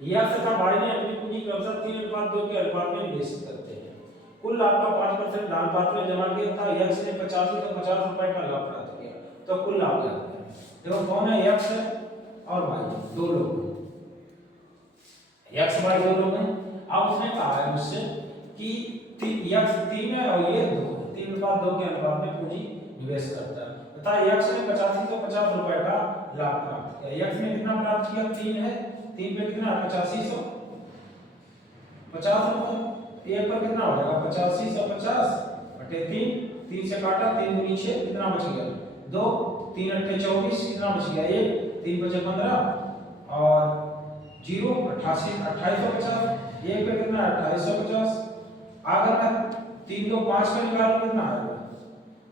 X तथा Y ने अपनी पूंजी क्रमशः 3:2 के अनुपात में निवेश करते हैं। कुल लाभ का 5% दान पात्र में जमा किया था। यक्स ने 8550 रुपए का लाभ प्राप्त किया। तो कुल लाभ क्या है? देखो कौन है? यक्स है और वाई, दो लोग हैं। यक्स वाई दो लोग हैं। अब उसने कहा है मुझसे कि यक्स 3 है और ये 2 है, 3:2 के अनुपात में पूंजी निवेश करता है तथा यक्स ने 8550 रुपए का लाभ प्राप्त किया। यक्स ने कितना प्राप्त किया? 3 है, 3 पे कितना? 8550 रुपए। एक पर कितना हो जाएगा? 8550 बटे 3, 3 से काटा, 3 दूनी 6, कितना बच गया? 2, 3 अट्ठे 24, कितना बच गया? 1, 3 बचे 15 और 0 2850, 1 पे कितना? 2850। अगर मैं 3 2 5 का निकालूं कितना आएगा?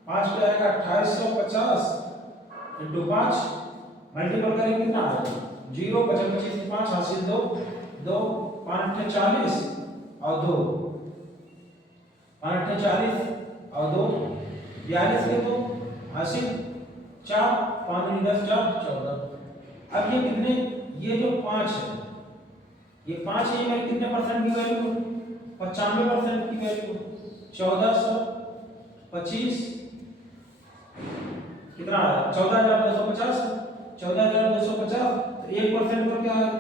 5 पे आएगा 2850 इंटू 5 मल्टीपल करेंगे कितना आएगा? 0 25 25 5 हासिल 2 2 5 अट्ठे 40 और 2 5 अट्ठे 40 और 2 42 के 2 हासिल 4 5 दूनी 10 4 14। अब ये कितने? ये जो 5 है, ये 5 है, ये कितने परसेंट की वैल्यू? 95% की वैल्यू। 1425 कितना है? 14250, 14250। तो 1% पर क्या है?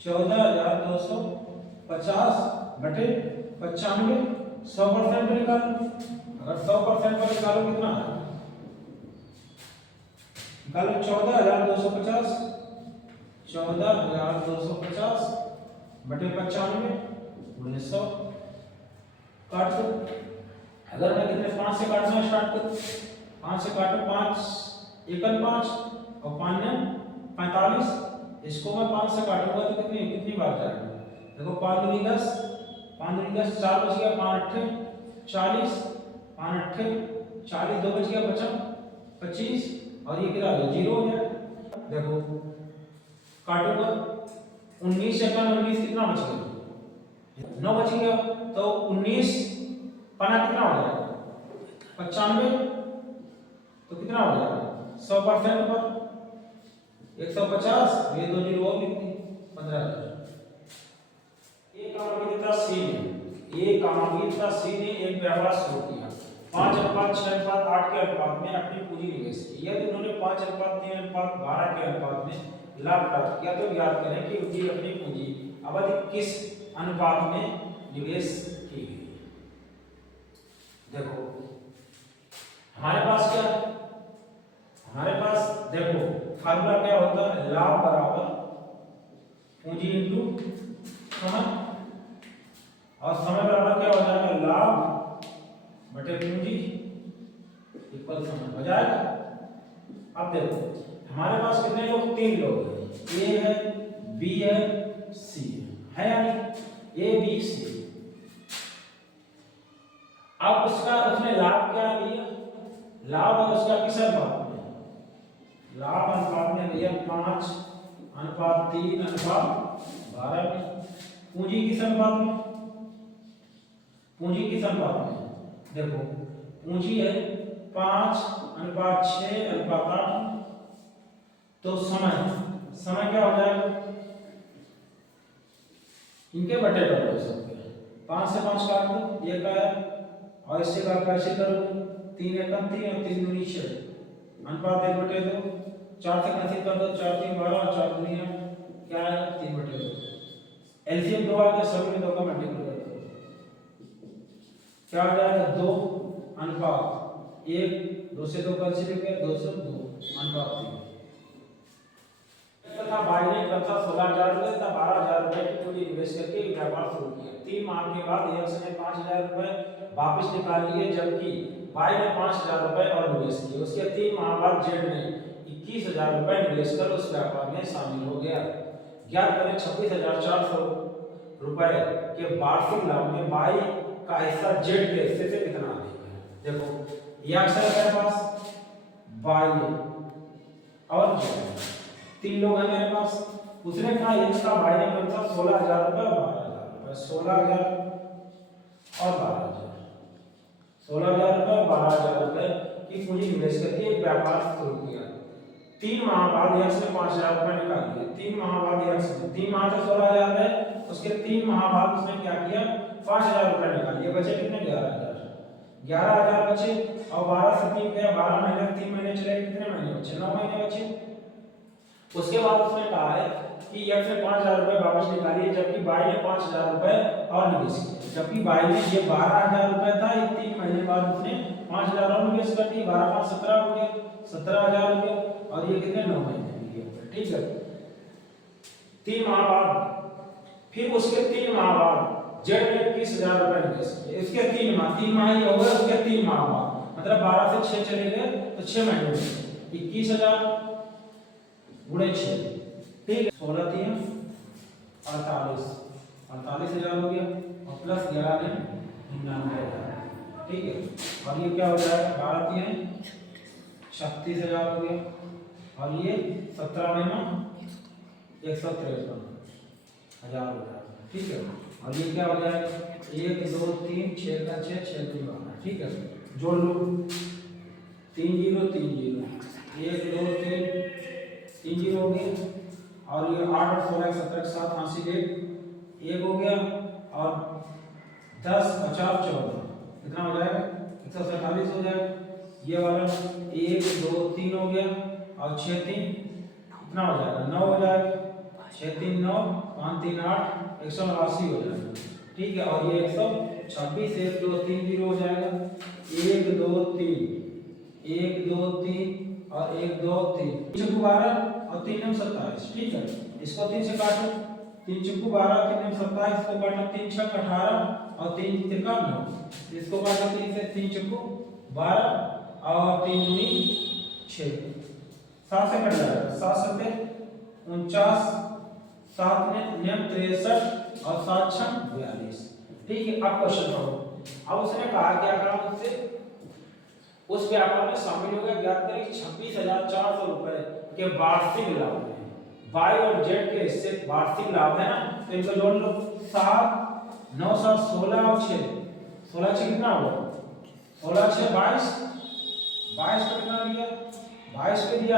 14250 बटे 95, 100% निकालो। अगर 100% पर निकालो कितना है? निकालो 14250, 14250 बटे 95 गुणे 100 काट दो। अगर मैं कितने 5 से काटना स्टार्ट करूं, 5 से काटो, 5 एकन 5 और 5 ने 45। इसको मैं 5 से काटूंगा तो कितनी बार जाएगा? देखो 5 दूनी 10, 5 दूनी 10, 4 बच गया, 5 अट्ठे 40, 5 अट्ठे 40, 2 बच गया, बचा 25 और ये कितना हो गया? 0 हो जाएगा। देखो काटूंगा, 19 एकन 19 कितना बच गया? 9 बच गया। तो 19 पना कितना हो जाएगा? 95। तो कितना हो जाएगा? 100% पर 150, ये 2 जीरो और कितनी? 15000। एक कामाविता सी ने एक व्यापार शुरू किया। 5:6:8 के अनुपात में अपनी पूंजी निवेश की। यदि उन्होंने 5:3:12 के अनुपात में लाभ प्राप्त किया तो याद करें कि उनकी अपनी पूंजी अवधि किस अनुपात में निवेश की गई। देखो हमारे पास क्या है? हमारे पास देखो फार्मूला क्या होता है? लाभ बराबर पूंजी इंटू समय, और समय बराबर क्या हो जाएगा? लाभ बटे पूंजी इक्वल समय हो जाएगा। अब देखो हमारे पास कितने लोग? 3 लोग हैं। ए है, बी है, सी है, यानी ए बी सी। अब उसने लाभ क्या लिया? लाभ है उसका किस अनुपात में? लाभ अनुपात में लिया 5:3:12 में। पूंजी किस अनुपात में? पूंजी किस अनुपात में? देखो पूंजी है 5:6:8। तो समय क्या हो जाएगा? इनके बटे कर लो सबके। 5 से 5 काट दो, ये का है और इससे का कैसे करो? 3 एकम 3 और 3 दूनी 6 अनुपात 1/2। 4 से कैंसिल कर दो, 4 3 12 और 4 दूनी क्या है? 3/2। एलसीएम 2 आ गया, सभी में 2 का मल्टीपल कर दो, क्या हो जाएगा? 2:1। 2 से 2 कैंसिल हो गया, 2 से 2 अनुपात 3। तथा भाई ने क्रमशः 16000 रुपए तथा 12000 रुपए की पूंजी निवेश करके व्यापार शुरू किया। 3 माह के बाद यक्स ने 5000 रुपए वापस निकाल लिए, जबकि भाई ने 5000 रुपए और निवेश किए। उसके 3 माह बाद जेड ने 21000 रुपए निवेश कर उस व्यापार में शामिल हो गया। ज्ञात करें 26400 रुपए के वार्षिक लाभ में भाई का हिस्सा जेड के हिस्से से कितना अधिक है? देखो यक्स है मेरे पास, वाई और जेड, 3 लोग हैं मेरे पास। उसने कहा यक्स का भाई ने क्रमशः 16000 रुपए और 12000 रुपए, 16000 और 12000, 16000 रुपए और 12000 रुपए की पूंजी निवेश करके एक व्यापार शुरू किया। 3 माह बाद यक्स ने 5000 रुपए निकाल लिए। 3 माह बाद यक्स 3 माह तो 16000 है, उसके 3 माह बाद उसने क्या किया 5000 रुपए निकाल लिए, बचे कितने 11000। 11000 बचे और 12 से 3 गया 12 महीने 3 महीने चले, कितने महीने बचे 9 महीने बचे। उसके बाद उसने कहा है कि यक्स ने 5000 रुपए वापस निकालिए, जबकि बाई ने 5000 रुपए और निवेश किए। जबकि बाई ने ये 12000 रुपए था, ये 3 महीने बाद उसने 5000 और निवेश कर दिए, 12 5 17 हो गया, 17000 हो गया और ये कितने 9 महीने के लिए। ठीक है, 3 माह बाद फिर उसके 3 माह बाद जेड ने 21000 रुपए निवेश किए। इसके 3 माह ही हो गए, उसके 3 माह बाद मतलब 12 से 6 चले गए तो 6 महीने में 21000 गुणे 6, ठीक है 16 3 48,000 हो गया और प्लस 11 में 99,000, ठीक है। और ये क्या हो जाएगा 12 3 36,000 हो गया और ये 17 में ना 153,000 हो जाएगा, ठीक है। और ये क्या हो जाएगा 1 2 3 6 का 6 6 3 12, ठीक है। जोड़ लो 3 0 3 0 1 2 3 3 0 हो गया और ये 8 और 16 17 7 80 1 हो गया और 10 50 14 कितना हो जाएगा 147 हो जाएगा। ये वाला 1 2 3 हो गया और 6 3 कितना हो जाएगा 9 हो जाएगा, 6 3 9 5 3 8 189 हो जाएगा, ठीक है। और ये 126 1 2 3 0 हो जाएगा 1 2 3 1 2 3 और 1 2 3 3 12 और 3 9 27, ठीक है। इसको 3 से काटो 3 चुक्कू 12 3 9 27, इसको काटो 3 6 18 और 3 3 9, इसको काटो 3 से 3 चुक्कू 12 और 3 दूनी 6, 7 से कट जाएगा 7 7 49 7 में 63 और 7 6 42, ठीक है। अब क्वेश्चन पढ़ो। अब उसने कहा क्या कहा मुझसे उस व्यापार में शामिल हो गया, ज्ञात करें 26,400 रुपए के वार्षिक लाभ है। बाई और जेड के हिस्से वार्षिक लाभ है ना, तो इनको जोड़ लो 7 9 7 16 और 6 16 6 कितना हुआ 16 6 22 22 को कितना दिया 22 पे दिया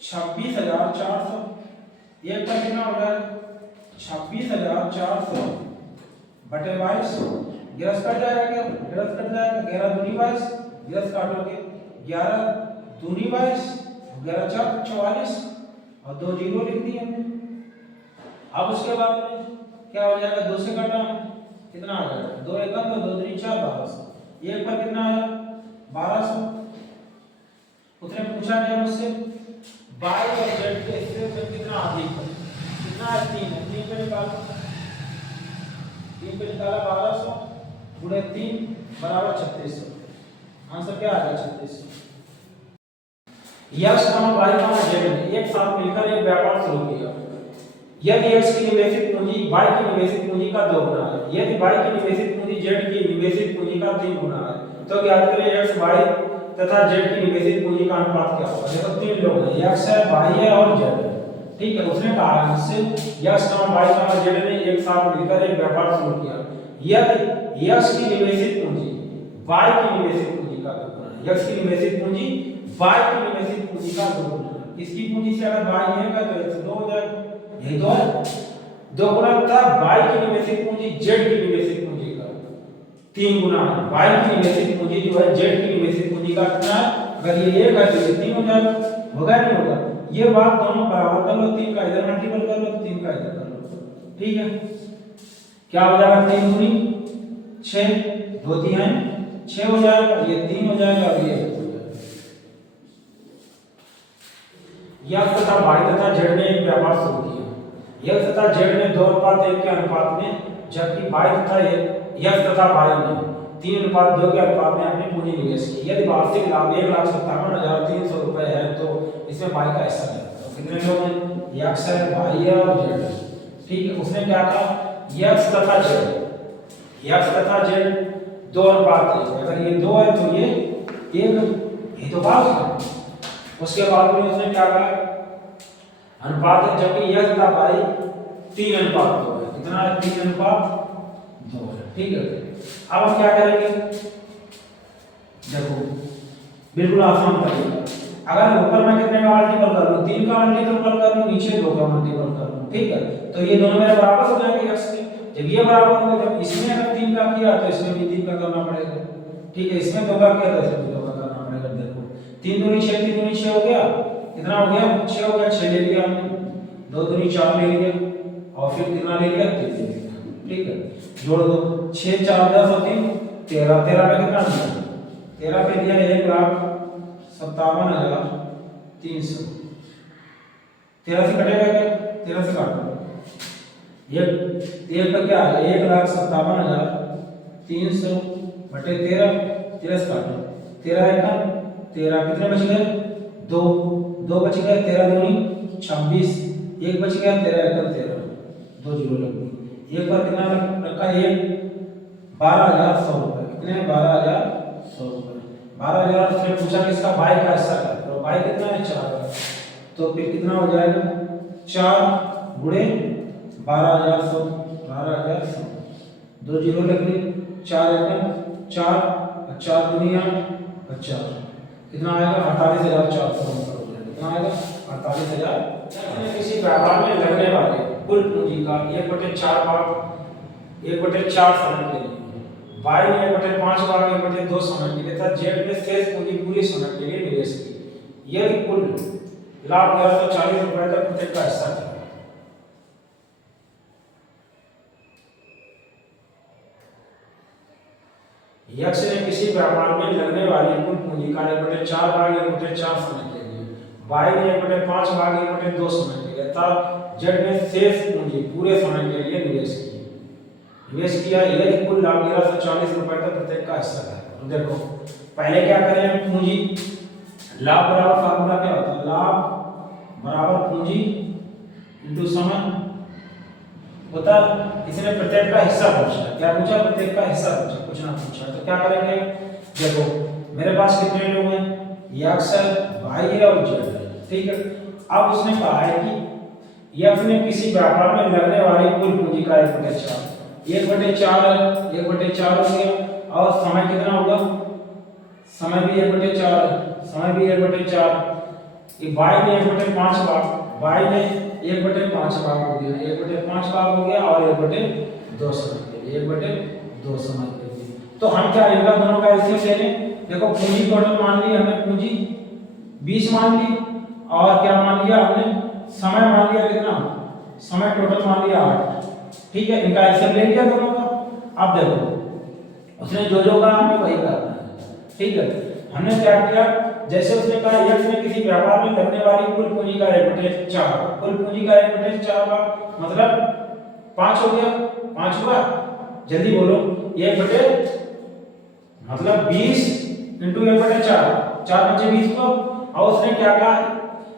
26,400, एक का कितना हो जाएगा 26,400 बटे 22, गिरस कट जाएगा क्या गिरस कट जाएगा 11 दूनी 22, गिरस काटोगे 11 दूनी 22 11 4 44 और 2 जीरो लिख दिए हमने। अब उसके बाद में क्या हो जाएगा 2 से काटा कितना आ जाएगा 2 1 2 2 3 4 1200, एक पर कितना आया 1200। उसने पूछा क्या मुझसे बाई और जेड के हिस्से में कितना अधिक है, कितना है 3 है, 3 पे निकालो 3 पे निकाला 1200 गुणे 3 बराबर 3600, आंसर क्या आ गया 3600। यक्स और वाई का जेड ने एक साथ मिलकर एक व्यापार शुरू किया। यदि यक्स की निवेशित पूंजी वाई की निवेशित पूंजी का 2 गुना है, यदि वाई की निवेशित पूंजी जेड की निवेशित पूंजी का 3 गुना है, तो ज्ञात करें यक्स वाई तथा जेड की निवेशित पूंजी का अनुपात क्या होगा। देखो 3 लोग हैं यक्स है वाई है और जेड है, ठीक है। उसने कहा मुझसे यक्स और वाई और जेड ने एक साथ मिलकर एक व्यापार शुरू किया। यदि यक्स की निवेशित पूंजी वाई की निवेशित पूंजी का 2 गुना है, यक्स की निवेशित पूंजी वाई की निवेशित पूंजी का 2 गुना है, इसकी पूंजी से अगर वाई है तो x 2 हो जाएगा, यही तो है 2 गुना था वाई की निवेशित पूंजी जेड की निवेशित पूंजी का 3 गुना है। वाई की निवेशित पूंजी जो है जेड की निवेशित पूंजी का कितना है, अगर ये 1 है तो ये 3 हो जाएगा, होगा नहीं होगा। ये बात दोनों बराबर कर लो, 3 का इधर मल्टीपल कर लो 3 का इधर कर लो, ठीक है। क्या हो जाएगा 3 दूनी 6 2 3 6 हो जाएगा, ये 3 हो जाएगा और ये 1 हो जाएगा। यक्स तथा वाई तथा जेड ने एक व्यापार शुरू किया। यक्स तथा जेड ने 2:1 के अनुपात में, जबकि वाई तथा यक्स तथा वाई ने 3:2 के अनुपात में अपनी पूंजी निवेश की। यदि वार्षिक लाभ 1,57,300 रुपए है तो इसमें वाई का हिस्सा है। तो कितने लोग हैं यक्स है वाई है और जेड है, ठीक है। उसने क्या कहा यक्स तथा जेड 2:1, अगर ये 2 है तो ये 1, ये तो बात है। उसके बाद में उसने क्या कहा अनुपात है, जबकि यक्स तथा वाई 3:2 है, कितना है 3:2 है, ठीक है। अब हम क्या करेंगे देखो बिल्कुल आसान तरीका। अगर ऊपर मैं कितने का मल्टीपल कर लूं, 3 का मल्टीपल कर लूं, नीचे 2 का मल्टीपल कर लूं, ठीक है, तो ये दोनों मेरे बराबर हो जाएंगे x के। जब ये बराबर होंगे, जब इसमें अगर 3 का किया तो इसमें भी 3 का करना पड़ेगा, ठीक है, इसमें 2 का किया तो इसमें भी 2 का करना पड़ेगा। देखो 3 दूनी 6, 3 दूनी 6 हो गया, कितना हो गया 6 हो गया, 6 ले लिया हमने, 2 दूनी 4 ले लिया और फिर कितना ले लिया 3 ले लिया, ठीक है, जोड़ दो 6 4 10 और 3 13, 13 पे कितना दिया, 13 पे दिया 1,57,300। 13 से कटेगा क्या, 13 से काट दो, एक का क्या है 1,57,300 बटे 13, 13 से काटो, 13 1 13, कितने बच गए 2, 2 बच गए, 13 दूनी 26, 1 बच गया, 13 1 13, 2 जीरो लग गई। एक पर कितना रखा, 12,100 रुपए, कितने 12,100 रुपए, 12,000 से पूछा किसका, बाई का हिस्सा का, तो बाई कितना है 4, तो फिर कितना हो जाएगा 4 गुणे 12,100, 12,100, 2 जीरो लग गई, 4 1 4, 4 दूनी 8, 4, कितना आएगा 48,400 रुपए हो जाएगा, कितना आएगा 48,000। किसी व्यापार में लगने वाले कुल पूंजी का 1/4 भाग 1/4 समय के लिए, बाई ने 1/5 भाग 1/2 समय के लिए था, जेड में शेष पूंजी पूरी समय के लिए निवेश की। यदि कुल लाभ 1140 रुपए का प्रत्येक का हिस्सा था। यक्ष ने किसी व्यापार में लगने वाली कुल पूंजी का 1/4 भाग 1/4 समय के लिए, बाई ने 1/5 भाग 1/2 समय के लिए था, जेड ने शेष पूंजी पूरे समय के लिए निवेश किया। यदि कुल लाभ 1140 रुपए का प्रत्येक का हिस्सा है। तो देखो पहले क्या करें, पूंजी लाभ बराबर फार्मूला क्या होता है, लाभ बराबर पूंजी इनटू समय होता है। इसने प्रत्येक का हिस्सा पूछा, क्या पूछा, प्रत्येक का हिस्सा पूछा, कुछ ना पूछा, तो क्या करेंगे, देखो मेरे पास कितने लोग हैं, यक्ष है, वाई है और जेड है, ठीक है। अब उसने कहा है कि यक्ष ने किसी व्यापार में लगने वाली कुल पूंजी का 1/4 है, 1/4 हो गया, और समय कितना होगा, समय भी 1/4 है, समय भी 1/4, ये वाई ने 1/5 भाग, वाई ने 1/5 भाग हो गया, 1/5 भाग हो गया, और 1/2 समय के लिए, 1/2 समय के लिए। तो हम क्या इनका दोनों का एलसीएम ले लें। देखो पूंजी टोटल मान ली हमने, पूंजी 20 मान ली, और क्या मान लिया हमने, समय मान लिया कितना, समय टोटल मान लिया 8, ठीक है, इनका एलसीएम ले लिया दोनों का। अब देखो उसने जो कहा हमें वही करना है, ठीक है। हमने क्या किया, जैसे उसने कहा यक्ष ने किसी व्यापार में लगने वाली कुल पूंजी का 1/4, कुल पूंजी का 1/4 का मतलब 5 हो गया, 5 हुआ, जल्दी बोलो, 1 मतलब 20 इंटू 1/4, 4 बचे 20 को, और उसने क्या कहा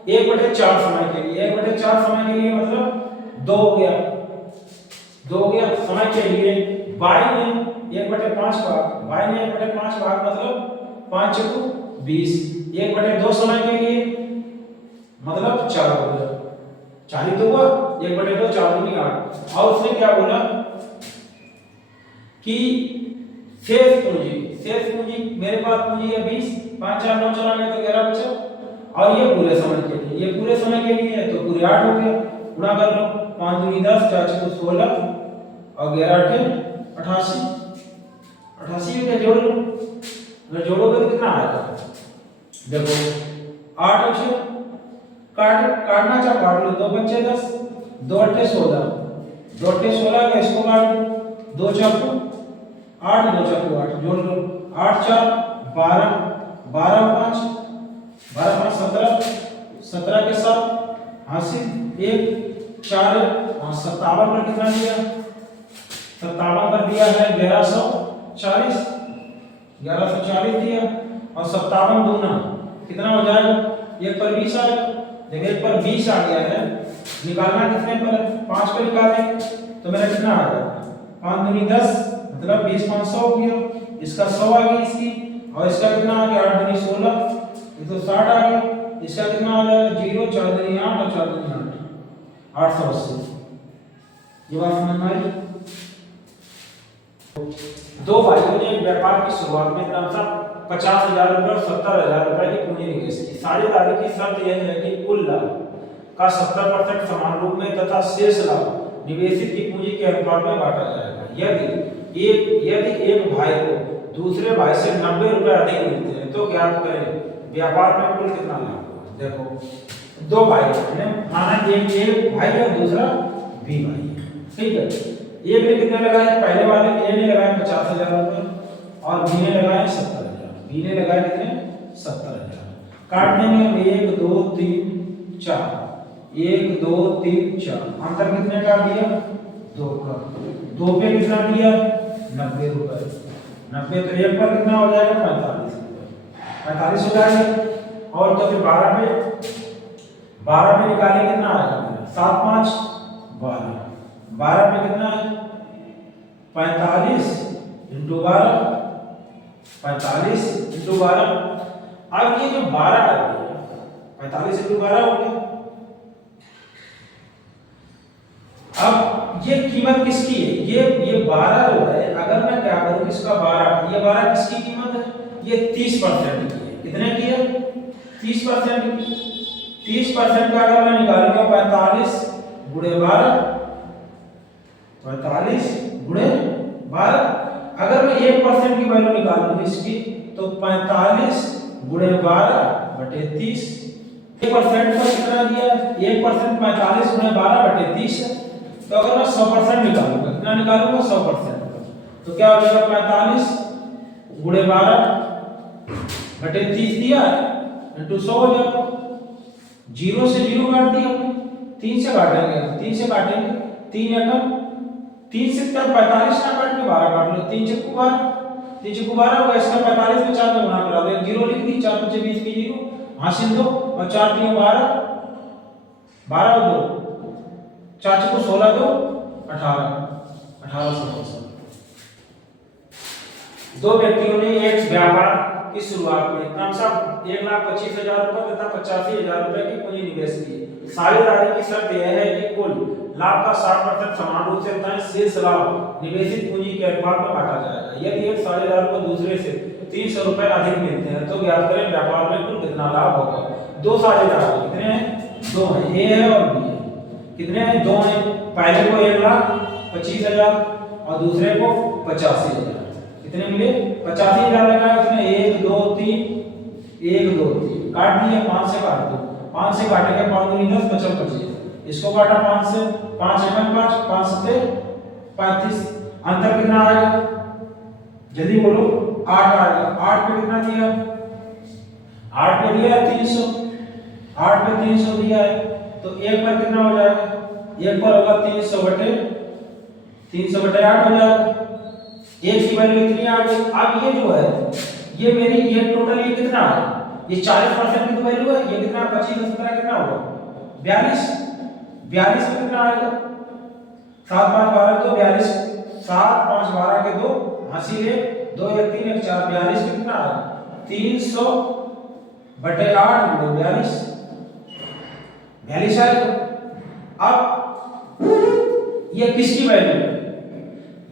1/4 समय के लिए, 1/4 समय के लिए मतलब 2 हो गया, 2 हो गया समय के लिए। बाई ने 1/5 भाग, बाई ने 1/5 भाग मतलब 5 को 20, 1/2 समय के लिए मतलब 4 हो गया, 40 तो हुआ, 1/2 4 दूनी 8। और उसने क्या बोला कि शेष पूंजी मेरे पास पूंजी है 20, 5 4 9 चला गया तो 11 बचा, और ये पूरे समय के लिए, ये पूरे समय के लिए है तो पूरे 8 हो गया, गुणा कर लो, 5 दूनी 10, 4 6 16, और 11 8 88, 88 में जोड़ लो, अगर जोड़ोगे तो कितना आएगा, देखो 8 और 6 काटना चाहो काट लो, 2 बच्चे 10, 2 8 16, 2 8 16 का इसको काट लो, 2 4 8, 2 4 8, जोड़ लो, 8 4 12, 12 5 12 5 17, 17 के साथ हासिल 1 4 और 57 पर कितना दिया, 57 पर दिया है 1140, 1140 दिया, और 57 दूना कितना हो जाएगा, 1 पर 20 आएगा। जब 1 पर 20 आ गया है, निकालना कितने पर है, 5 पर निकालेंगे तो मेरा कितना आ जाएगा, 5 दूनी 10 मतलब 20 5 100 हो गया, इसका 100 आ गई इसकी, और इसका कितना आ गया 8 दूनी 16, ये तो 60 आ गया, इसका कितना आ जाएगा 0 4 दूनी 8 और 4 दूनी 8, 880। ये बात समझ में आई। दो भाइयों ने व्यापार की शुरुआत में क्रमशः 50,000 रुपए और 70,000 रुपए की पूंजी निवेश की। साझेदारी की शर्त यह है कि कुल लाभ का 70% समान रूप में तथा शेष लाभ निवेशित की पूंजी के अनुपात में बांटा जाएगा। यदि एक भाई को दूसरे भाई से 90 रुपए अधिक मिलते हैं तो ज्ञात करें व्यापार में कुल कितना लाभ हुआ। देखो दो भाई हैं, माना एक भाई और दूसरा बी भाई है, ठीक है। एक ने कितने लगाए, पहले वाले ए ने लगाए 50,000 रुपए और बी ने लगाए 70,000। बी ने लगाए कितने 70,000। काटने में 1 2 3 4, 1 2 3 4, अंतर कितने का दिया 2 का। 2 पे कितना दिया 90 रुपए, 90 तो एक पर कितना हो जाएगा 45 रुपए, 45 हो जाएगा। और तो फिर 12 पे निकालें कितना आएगा 7 5 12, 12 पे कितना है 45 इंटू 12, 45 इंटू 12। अब ये जो 12 है 45 इंटू 12 हो गया। अब ये कीमत किसकी है, ये 12 जो है, अगर मैं क्या करूं इसका 12, ये 12 किसकी कीमत है, ये 30% की है। कितने की है 30% की। 30% का अगर मैं निकालूंगा 45 गुणे 12, 45 गुणे 12। अगर मैं 1% की वैल्यू निकालूं इसकी तो 45 गुणे 12 बटे 30। 1% का कितना दिया 1% 45 गुणे 12 बटे 30 है। तो अगर मैं 100% निकालूंगा, कितना निकालूंगा 100%, तो क्या हो जाएगा 45 गुणे 12 बटे 30 दिया इंटू 100 हो जाएगा। 0 से 0 काट दिया हमने, 3 से काटेंगे, 3 से काटेंगे 3 एकम, 3 से तब 45 ना काट के 12 काट लो, 3 चक्कू 12, 3 चक्कू 12 होगा। इसका 45 में 4 में गुणा करा दो, 0 लिख दी, 4 5 20 की 0 हासिल 2 और 4 3 12, 12 और 2 4 चक्कू 16 2 18, 1800। दो व्यक्तियों ने एक व्यापार की शुरुआत में क्रमशः 1,25,000 रुपए तथा 85,000 रुपए की पूंजी निवेश की। साझेदारी की शर्त यह है कि कुल लाभ का 60% समान रूप से तथा शेष लाभ निवेशित पूंजी के अनुपात में बांटा जाएगा। यदि एक साझेदार को दूसरे से 300 रुपए अधिक मिलते हैं तो ज्ञात करें व्यापार में कुल कितना लाभ होगा। दो साझेदार कितने हैं, दो हैं, ए है और बी है। कितने हैं, दो हैं। पहले को 1,25,000 और दूसरे को 85,000। कितने मिले 85,000 लगाया उसने, 1 2 3 1 2 3 काट दिया, 5 से काट दो, 5 से काटेंगे 5 दूनी 10 बचा 25। इसको काटा 5 से, 5 एकम 5, 5 सते 35। अंतर कितना आएगा जल्दी बोलो, 8 आएगा। 8 पे कितना दिया, 8 पे दिया 300, 8 पे 300 दिया है तो एक पर कितना हो जाएगा, एक पर होगा 300 बटे 8 हो जाएगा। एक की वैल्यू इतनी आ गई। अब ये जो है ये मेरी ये टोटल ये कितना है, ये 40% की तो वैल्यू है। ये कितना 25 17 कितना होगा 42, 42 में कितना आएगा 7 5 12 तो 42, 7 5 12 के 2 हासिल है 2 1 3 1 4, 42 में कितना आएगा 300 बटे 8 गुणे 42, 42 आएगा। अब ये किसकी वैल्यू है,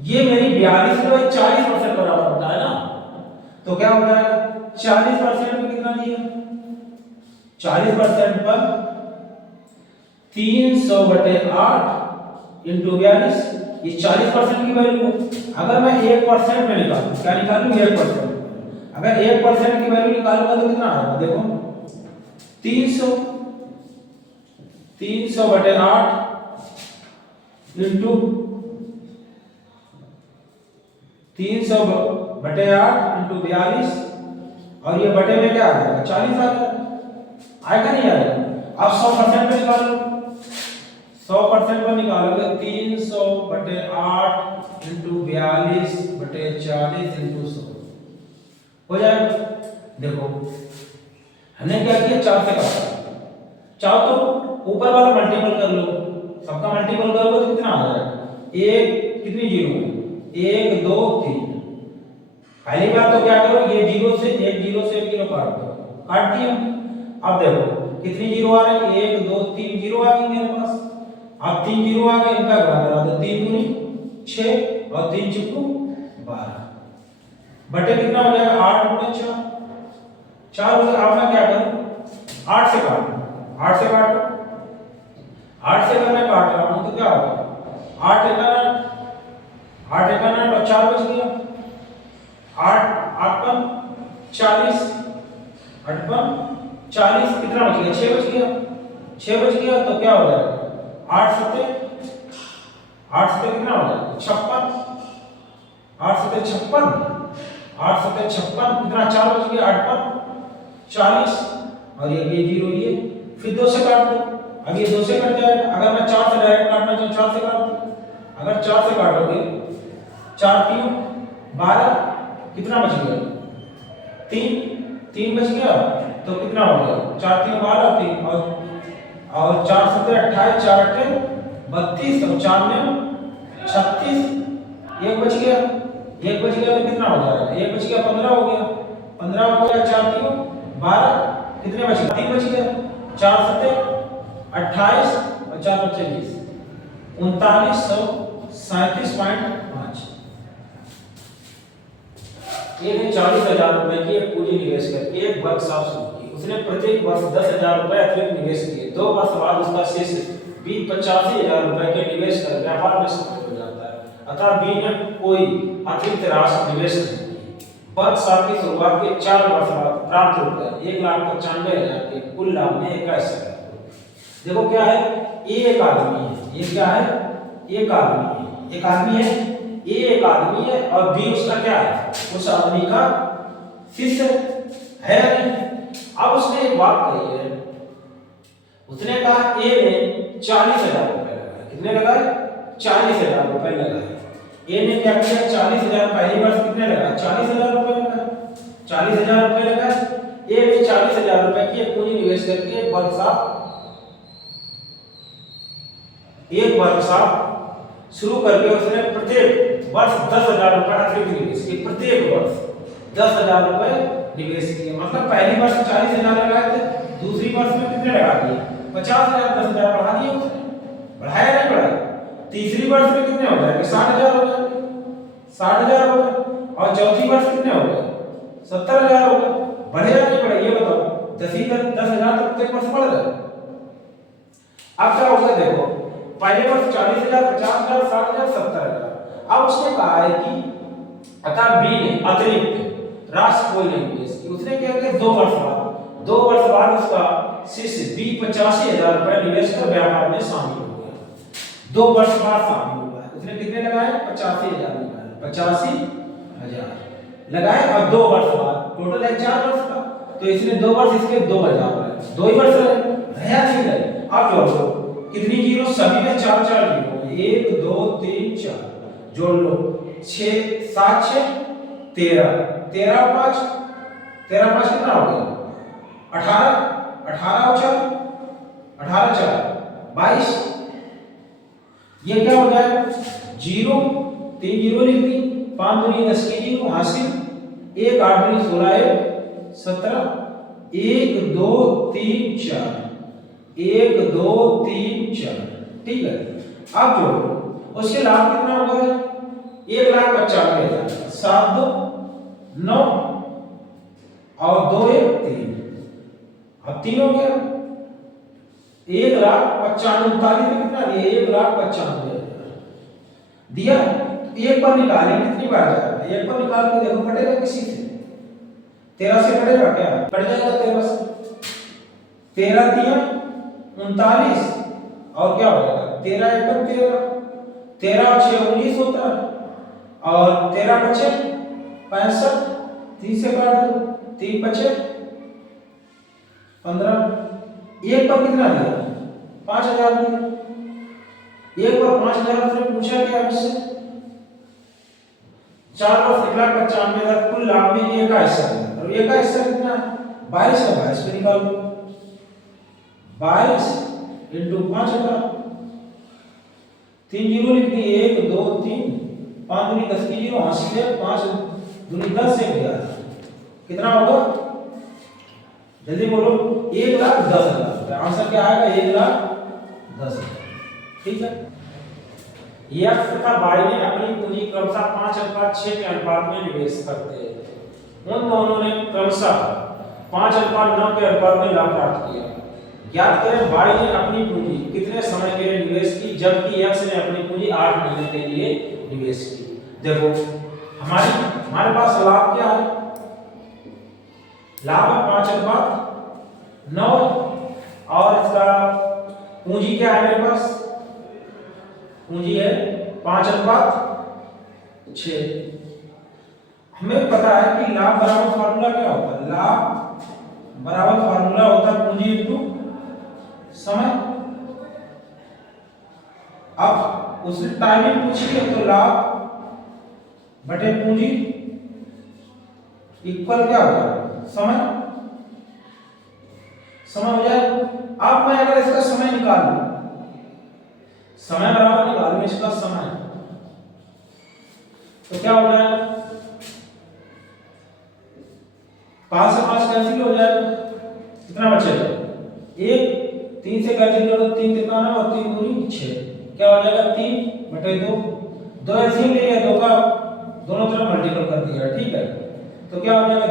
ये मेरी 42 में 40% बराबर होता है ना, तो क्या हो जाएगा 40% में कितना दिया 40% पर 300 बटे 8 इंटू 42, ये 40% की वैल्यू है। अगर मैं 1% में निकालूं, क्या निकालूं 1%, अगर 1% की वैल्यू निकालूंगा तो कितना आएगा देखो 300 बटे 8 इंटू 300 बटे 8 इंटू 42 और ये बटे में क्या आ जाएगा 40 आ जाएगा, आएगा नहीं आएगा। अब 100% पे निकालो, 100% पर निकालोगे 300 बटे 8 इंटू 42 बटे 40 इंटू 100 हो जाएगा। देखो हमने क्या किया 4 से काटा, चाहो तो ऊपर वाला मल्टीपल कर लो, सबका मल्टीपल करोगे तो कितना आ जाएगा, एक कितनी जीरो है 1 2 3। पहली बात तो क्या करो ये 0 से 1 0 काट दो, काट दिया। अब देखो कितनी जीरो आ रही है 1 2 3 जीरो आ गई मेरे पास। अब 3 जीरो आ गए, इनका गुणा करा दो, 3 दूनी 6 और 3 चुक्कू 12 बटे कितना हो जाएगा 8 गुणे 4, 4 बच गया। अब मैं क्या करूं, 8 से काटूं, 8 से काटूं, 8 से अगर मैं काट रहा हूं तो क्या होगा, 8 एका 8 एका 9 और 4 बच गया, 8 8 पन 40, 8 पन 40, कितना बच गया, 6 बच गया, 6 बच गया तो क्या हो जाएगा, 8 सत्ते कितना हो जाएगा, 56, 8 सत्ते 56, 8 सत्ते 56, कितना 4 बच गया, 8 पन 40 और ये 0 ये, फिर 2 से काट दो, अब ये 2 से कट जाएगा। अगर मैं 4 से डायरेक्ट काटना चाहूं 4 से काट दो, अगर 4 से काटोगे 4 3 12, कितना बच गया, 3 बच गया तो कितना हो गया, 4 3 12 3 और 4 7 28, 4 8 32 और 4 9 36, एक बच गया, एक बच गया तो कितना हो जाएगा, एक बच गया 15 हो गया, 15 हो गया, 4 3 12, कितने बच गए, 3 बच गया, 4 7 28 और 4 बचे 20, 3937.5। ये 40,000 रुपए की एक पूंजी निवेश करके एक वर्कशॉप शुरू की। उसने प्रत्येक वर्ष 10,000 रुपए अतिरिक्त निवेश किए। 2 वर्ष बाद उसका शेष 85,000 रुपए के निवेश कर व्यापार में सफल हो जाता है। अतः बी ने कोई अतिरिक्त राशि निवेश नहीं की। वर्कशॉप की शुरुआत के 4 वर्ष बाद प्राप्त रुपए 1,95,000 के कुल लाभ में 21,000। देखो क्या है, ए एक आदमी है, ये क्या है, एक आदमी है, एक आदमी है, ए एक आदमी है और बी उसका क्या है, उस आदमी का शिष्य है नहीं। अब उसने एक बात कही है, उसने कहा ए ने 40,000 रुपए लगाए, कितने लगाए, 40,000 रुपए लगाए। ए ने क्या किया, 40,000 पहली वर्ष कितने लगाए, 40,000 रुपए लगाए, 40,000 रुपए लगाए। ए ने 40,000 रुपए की एक पूंजी निवेश करके एक वर्कशॉप शुरू करके उसने प्रत्येक वर्ष 10,000 रुपए अतिरिक्त निवेश किए। प्रत्येक वर्ष 10,000 रुपए निवेश किए, मतलब पहली वर्ष 40,000 लगाए थे, दूसरी वर्ष में कितने लगा दिए, 50,000, 10,000 बढ़ा दिए उसने, बढ़ाया नहीं बढ़ाया। तीसरी वर्ष में कितने हो जाएंगे, 60,000 हो जाएंगे, 60,000 हो गए। और चौथी वर्ष कितने हो गए, 70,000 हो गए। बढ़ेगा नहीं बढ़ेगा, ये बताओ, 10,000 तक प्रत्येक वर्ष बढ़ रहा है। अब क्या होगा, देखो पहले वर्ष 40,000, 50,000, 60,000, 70,000। अब उसने कहा है कि अतः बी ने अतिरिक्त राशि कोई नहीं निवेश की। उसने क्या किया, 2 वर्ष बाद उसका शिष्य बी 85,000 रुपए निवेश कर व्यापार में शामिल हो गया। 2 वर्ष बाद शामिल हुआ है। उसने कितने लगाए, 85,000 लगाए, 85,000 लगाए और 2 वर्ष बाद टोटल है 4 वर्ष का, तो इसने 2 वर्ष इसके 2,000 रहे, 2 ही वर्ष रहे नहीं रहे। अब जोड़ो कितनी जीरो, सभी में 4 4 जीरो, 1 2 3 4, जोड़ लो 6 7 6 13, 13 5 कितना हो गया, 18 18 और 4 18 4 22। ये क्या हो जाएगा, 0 3 जीरो लिख दी, 5 दूनी 10 की जीरो हासिल, 1 8 दूनी 16 1 17, 1 2 3 4, 1 2 3 4, ठीक है। अब जोड़ो, उसके लाभ कितना हो गया, 1,95,000, 7 2 9 और 2 1 3, अब 3 हो गया, 1,95,000 में कितना दिया, 1,95,000 दिया। एक पर निकालें कितनी बार जाएगा, एक पर निकाल के देखो कटेगा किसी से, 13 से कटेगा क्या, कट जाएगा 13 से, 13 दिया 39 और क्या हो जाएगा, 13 1 13, 13 और 6 19 होता है और 13 बचे 65, 3 से काट दो, 3 बचे 15। एक पर कितना दिया, 5,000 दिया। एक पर 5,000 से पूछा क्या मुझसे, 4 वर्ष 1,95,000 कुल लाभ में ये का हिस्सा है, और ये का हिस्सा कितना है, 22 है, 22 पे निकाल दो, 22 इंटू 5,000, 3 जीरो लिख दी, 1 2 3, 5 दूनी 10 की जीरो हासिल है, 5 दूनी 10 से 11, कितना होगा, जल्दी बोलो, 1,10,000। आंसर क्या आएगा, 1,10,000, ठीक है। एक्स तथा वाई ने अपनी पूंजी क्रमशः 5 अनुपात 6 के अनुपात में निवेश करते हैं। उन दोनों ने क्रमशः 5:9 के अनुपात में लाभ प्राप्त किया। ज्ञात करें वाई ने अपनी पूंजी कितने समय के लिए निवेश की जबकि एक्स ने अपनी पूंजी 8 महीने के लिए निवेश की। देखो हमारे पास लाभ क्या है, लाभ है 5:9 और इसका पूंजी क्या है, मेरे पास पूंजी है 5:6। हमें पता है कि लाभ बराबर फार्मूला क्या होता है, लाभ बराबर फार्मूला होता है पूंजी इंटू समय। अब उसने टाइमिंग पूछी है तो लाभ बटे पूंजी इक्वल क्या होगा, समय हो जाए। अब मैं अगर इसका समय निकालूं, समय बराबर निकालूं इसका समय, तो क्या हो जाएगा, 5 से 5 कैंसिल हो जाएगा, कितना बचेगा 1, 3 से कैंसिल करो 3 कितना है और 3 दूनी 6, क्या हो जाएगा 3/2। 2 एलसीएम ले लिया, 2 का दोनों तरफ मल्टीपल कर दिया, ठीक है, तो क्या हो जाएगा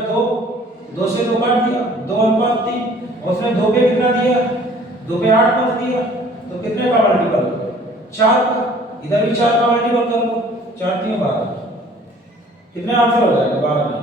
2 से 2 काट दिया, 2:3 और उसने 2 पे कितना दिया, 2 पे 8 मत दिया, तो कितने का मल्टीपल होगा 4 का, इधर भी 4 का मल्टीपल कर लो, 4 3 12, कितने आंसर हो जाएगा 12 में।